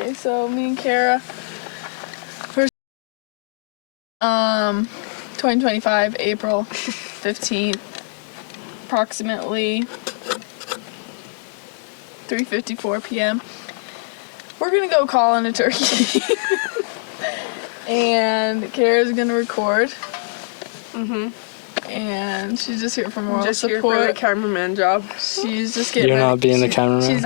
Okay, so me and Kara, first 2025, April 15th, approximately 3:54 p.m. We're gonna go call in a turkey. And Kara's gonna record. And she's just here for moral just support. Here for the cameraman job. She's just getting You're ready. not being the cameraman?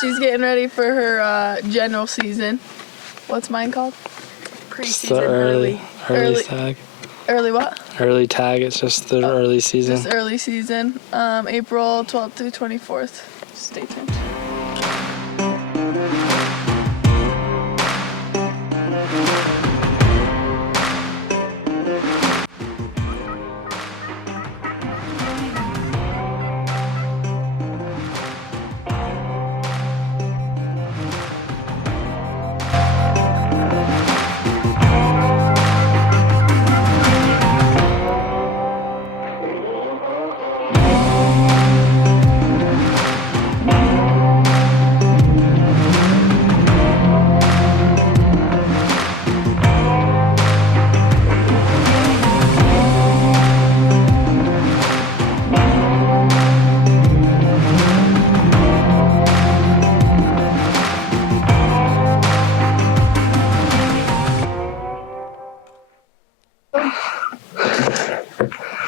She's getting ready for her general season. What's mine called? It's Preseason the early tag. Early what? Early tag, it's just the early season. Just early season. April 12th through 24th. Stay tuned.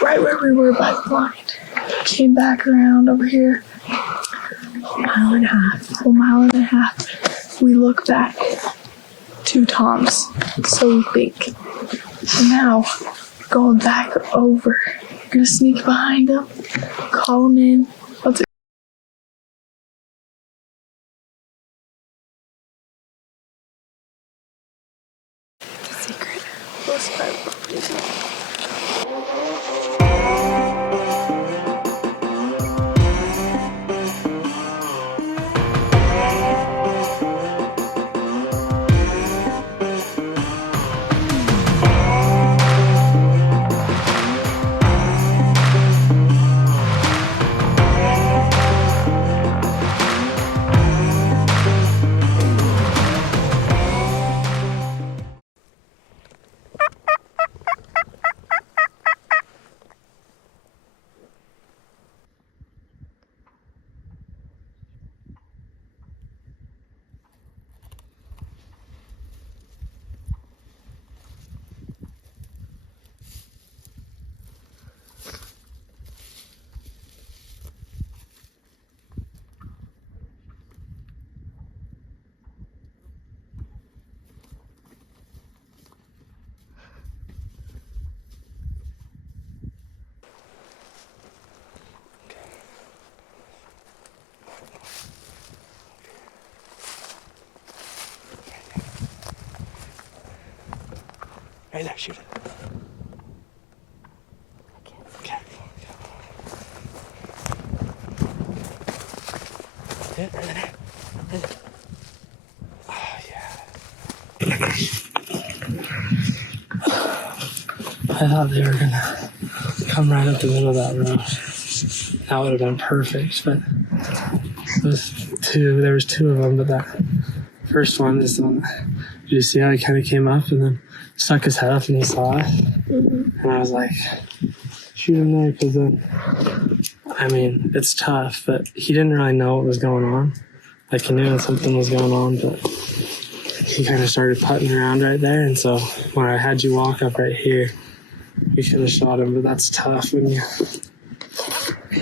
Right where we were by the blind. Came back around over here. Full mile and a half. We look back. 2 toms. So we think. And now, going back over. Gonna sneak behind them. Call them in. What's it? It's a secret. Let's find Right there, shoot it. Okay. Yeah, right there. Oh, yeah. I thought they were gonna come right up the middle of that road. That would have been perfect, but there was two of them, but that first one is the one. Did you see how he kind of came up and then stuck his head up and he saw it? And I was like, shoot him there, because then, I mean, it's tough, but he didn't really know what was going on. Like, he knew that something was going on, but he kind of started putting around right there, and so when I had you walk up right here, we should have shot him, but that's tough when you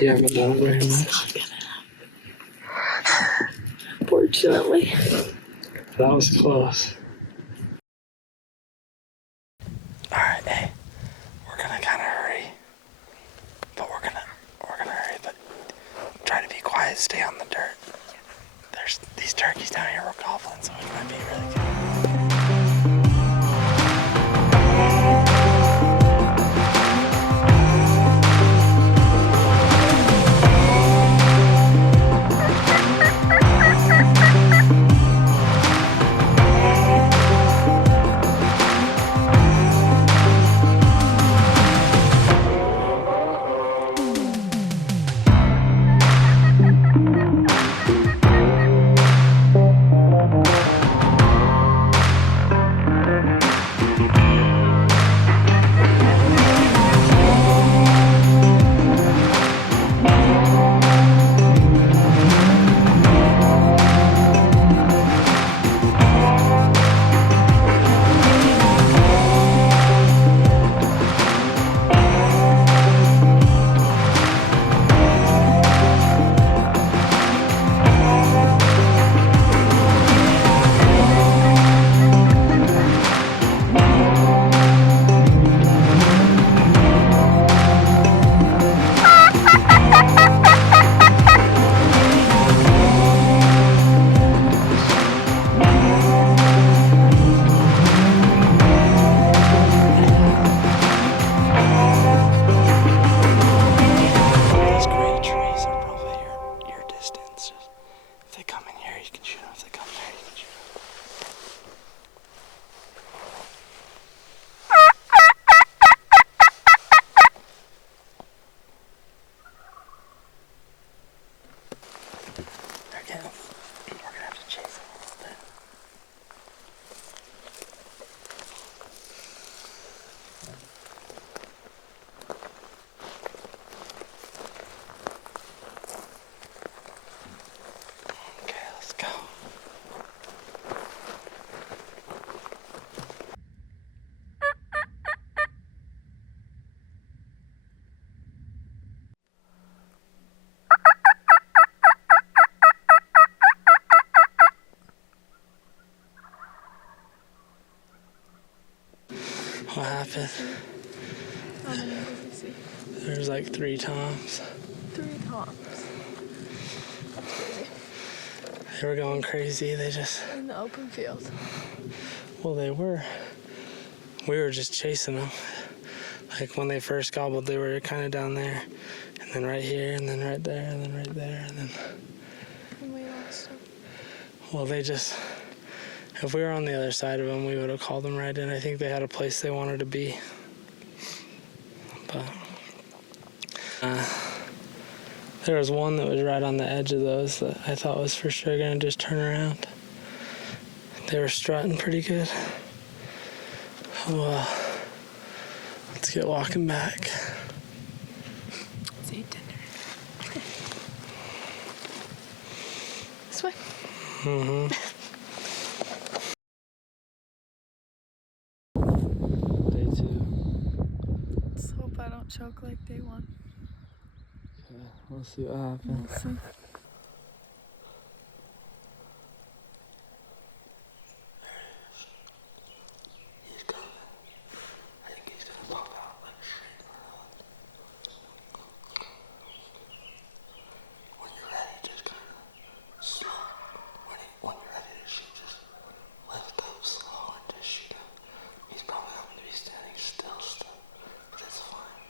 haven't done it very much. Fortunately. That was close. Alright, hey, we're gonna kinda hurry. But we're gonna hurry, but try to be quiet, stay on the dirt. There's these turkeys down here we're gobbling, so it might be really good. What happened? How many did you see? There's like 3 toms. 3 toms. That's crazy. They were going crazy. They just, In the open field. well, they were. We were just chasing them. Like when they first gobbled, they were kind of down there, and then right here, and then right there, and then right there, and then. And we lost them. Well, they just. If we were on the other side of them, we would have called them right in. I think they had a place they wanted to be. But there was one that was right on the edge of those that I thought was for sure going to just turn around. They were strutting pretty good. Well, let's get walking back. Let's eat dinner. This way. Day 2. Let's hope I don't choke like day 1. Okay, we'll see what happens. We'll see. He's coming. I think he's gonna pop out like straight around. When you're ready, just kind of slow. When you're ready to shoot, just lift up slow and just shoot him. He's probably not going to be standing still, but it's fine.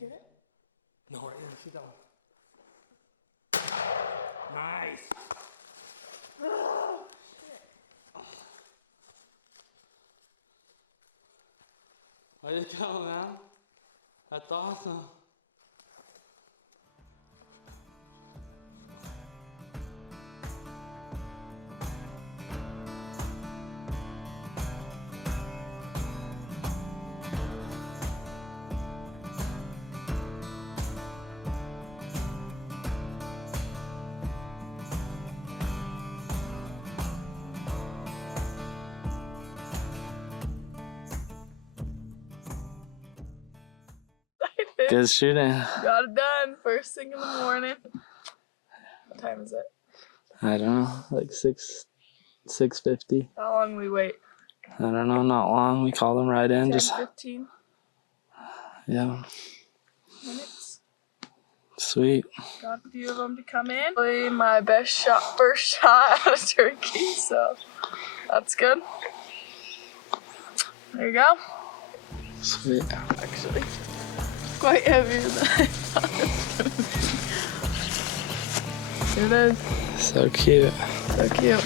get it? No, right here. Shoot that one. Nice. Way to go, man. That's awesome. Good shooting. Got it done first thing in the morning. What time is it? I don't know, like 6:50. How long we wait? I don't know, not long. We called them right in. 10, Just 15 yeah, minutes. sweet. Got a few of them to come in. Probably my best shot, first shot out of turkey, so that's good. There you go. Sweet. Actually, quite heavier than I thought it was gonna be. Here it is. So cute. So cute.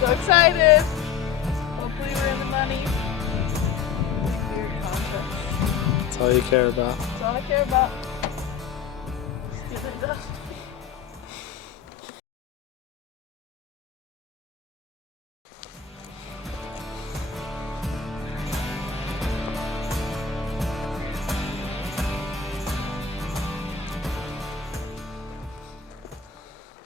So excited. Hopefully we're in the money. Weird contest. That's all you care about. That's all I care about. Just getting it done.